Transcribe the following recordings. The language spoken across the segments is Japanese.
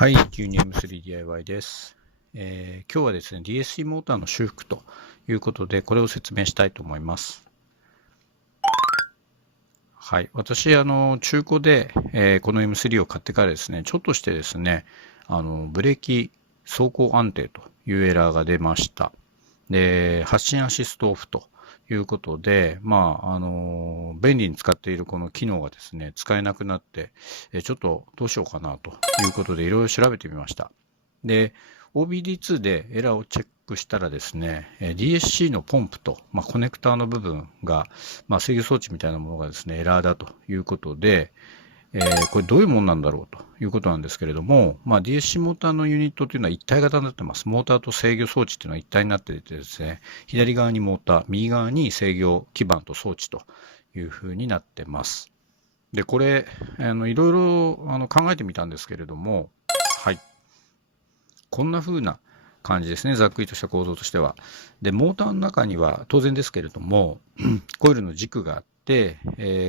はい、12M3DIY です。今日はですね、DSC モーターの修復ということで、これを説明したいと思います。はい、私、中古で、この M3 を買ってからですね、ちょっとしてですね、ブレーキ走行安定というエラーが出ました。で、発進アシストオフということで、便利に使っているこの機能がですね、使えなくなって、ちょっとどうしようかなということでいろいろ調べてみました。で、OBD2 でエラーをチェックしたらですね、DSC のポンプと、コネクターの部分が、制御装置みたいなものがですね、エラーだということで、これどういうものなんだろうということなんですけれども、DSC モーターのユニットというのは一体型になってます。モーターと制御装置というのは一体になっていてですね、左側にモーター、右側に制御基板と装置というふうになってます。で、これ、いろいろ考えてみたんですけれども、はい。こんな風な感じですね。ざっくりとした構造としては。で、モーターの中には当然ですけれども、コイルの軸があって、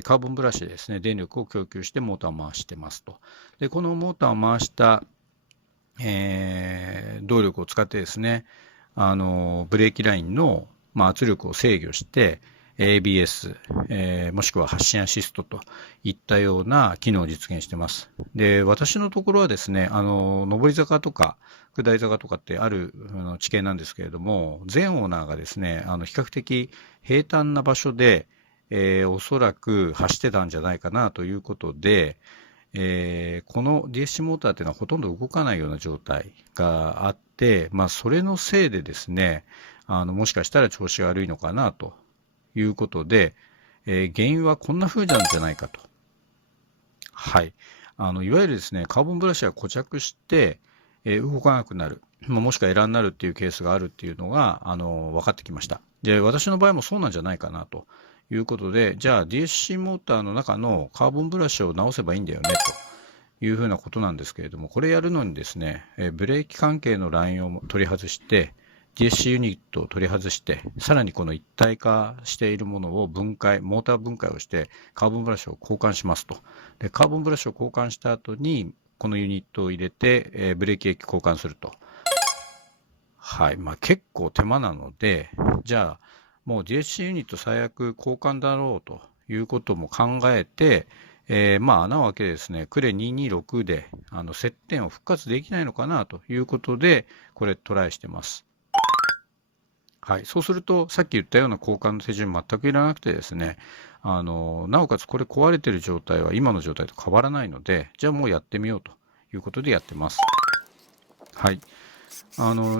カーボンブラシでですね、電力を供給してモーターを回してますと。で、このモーターを回した、動力を使ってですね、ブレーキラインの、圧力を制御して、ABS、もしくは発進アシストといったような機能を実現しています。で、私のところはですね、上り坂とか下り坂とかってある地形なんですけれども、前オーナーがですね、比較的平坦な場所で、おそらく走ってたんじゃないかなということで、この DSC モーターっていうのはほとんど動かないような状態があって、それのせいでですね、もしかしたら調子が悪いのかなということで、原因はこんな風なんじゃないかと。はい。いわゆるですね、カーボンブラシが固着して、動かなくなる。もしくはエラーになるっていうケースがあるっていうのが、分かってきました。で、私の場合もそうなんじゃないかなということで、じゃあ DSC モーターの中のカーボンブラシを直せばいいんだよねというふうなことなんですけれども、これやるのにですね、ブレーキ関係のラインを取り外して、DSC ユニットを取り外して、さらにこの一体化しているものを分解、モーター分解をして、カーボンブラシを交換しますと。で、カーボンブラシを交換した後に、このユニットを入れて、ブレーキ液交換すると。はい。結構手間なので、じゃあ、もう DSC ユニット最悪交換だろうということも考えて、穴を開けてですね、クレ226で、接点を復活できないのかなということで、これトライしてます。はい。そうすると、さっき言ったような交換の手順全くいらなくてですね、なおかつこれ壊れてる状態は今の状態と変わらないので、じゃあもうやってみようということでやってます。はい。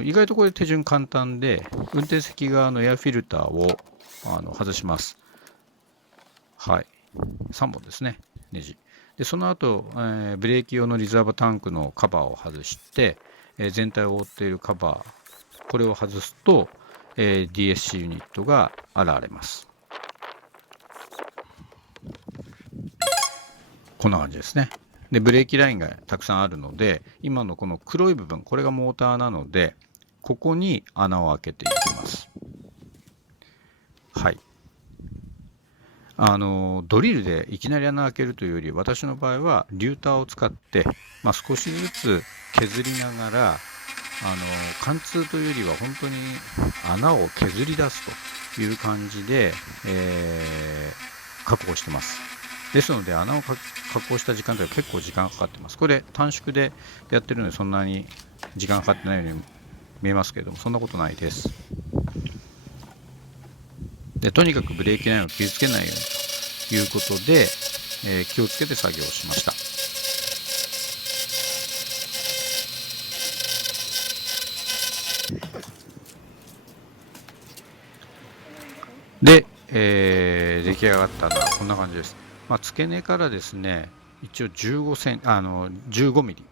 意外とこれ手順簡単で、運転席側のエアフィルターを外します。はい。3本ですね、ネジ。で、その後、ブレーキ用のリザーブタンクのカバーを外して、全体を覆っているカバー、これを外すと、DSC ユニットが現れます。こんな感じですね。で、ブレーキラインがたくさんあるので、今のこの黒い部分、これがモーターなので、ここに穴を開けていきます。はい。ドリルでいきなり穴を開けるというより、私の場合はリューターを使って、少しずつ削りながら、貫通というよりは本当に穴を削り出すという感じで、確保してます。ですので、穴を確保した時間では結構時間がかかってます。これ、短縮でやってるので、そんなに時間かかってないように見えますけれども、そんなことないです。で、とにかくブレーキラインを傷つけないようにということで、気をつけて作業をしました。で、出来上がったのはこんな感じです。付け根からですね、一応15ミリ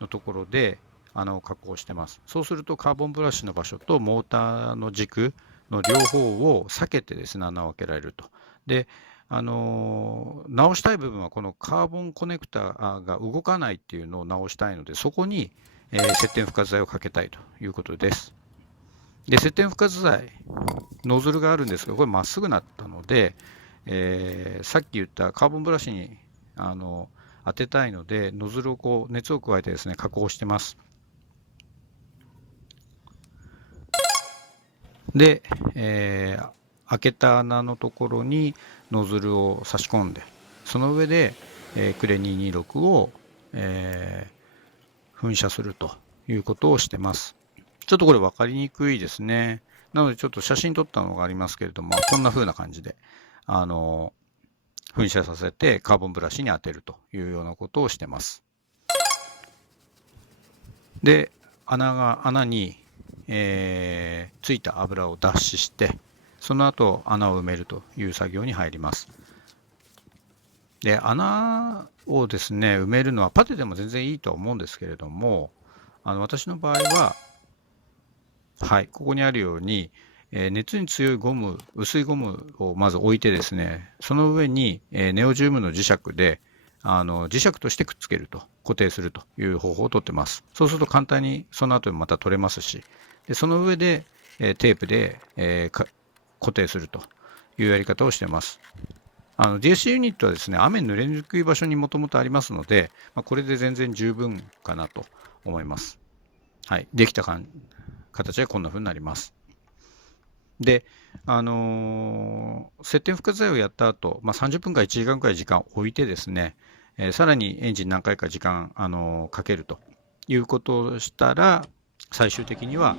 のところで穴を加工してます。そうするとカーボンブラシの場所とモーターの軸の両方を避けてですね、穴を開けられると。で、直したい部分はこのカーボンコネクタが動かないっていうのを直したいので、そこに、接点不活剤をかけたいということです。で、接点不活剤、ノズルがあるんですが、これまっすぐなったので、さっき言ったカーボンブラシに当てたいので、ノズルをこう熱を加えてですね、加工してます。で、開けた穴のところにノズルを差し込んで、その上で、クレ226を、噴射するということをしてます。ちょっとこれ分かりにくいですね。なのでちょっと写真撮ったのがありますけれども、こんな風な感じで、噴射させてカーボンブラシに当てるというようなことをしてます。で、穴に、ついた油を脱脂して、その後穴を埋めるという作業に入ります。で、穴をですね、埋めるのはパテでも全然いいとは思うんですけれども、私の場合は、はい、ここにあるように、熱に強いゴム、薄いゴムをまず置いてですね、その上に、ネオジウムの磁石で、磁石としてくっつけると、固定するという方法をとってます。そうすると簡単にその後にまた取れますし、でその上で、テープで、固定するというやり方をしています。DSC ユニットはですね、雨に濡れにくい場所にもともとありますので、これで全然十分かなと思います。はい、できた形はこんな風になります。で、接点付加剤をやった後、30分から1時間くらい時間を置いてですね、さらにエンジン何回か時間、かけるということをしたら、最終的には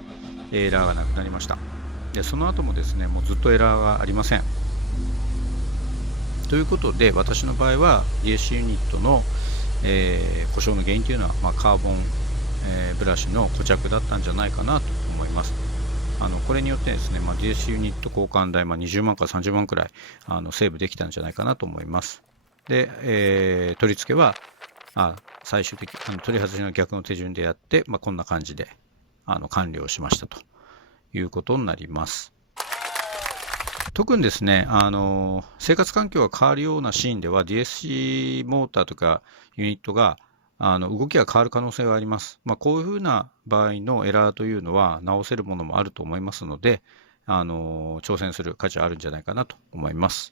エラーがなくなりました。で、その後もですね、もうずっとエラーがありません。ということで、私の場合は DSC ユニットの、故障の原因というのは、カーボン、ブラシの固着だったんじゃないかなと思います。これによってですね、DSC ユニット交換代、20万から30万くらいセーブできたんじゃないかなと思います。で、取り付けは最終的取り外しの逆の手順でやって、こんな感じで完了しましたということになります。特にですね、生活環境が変わるようなシーンでは DSC モーターとかユニットが動きが変わる可能性があります。こういうふうな場合のエラーというのは直せるものもあると思いますので、挑戦する価値はあるんじゃないかなと思います。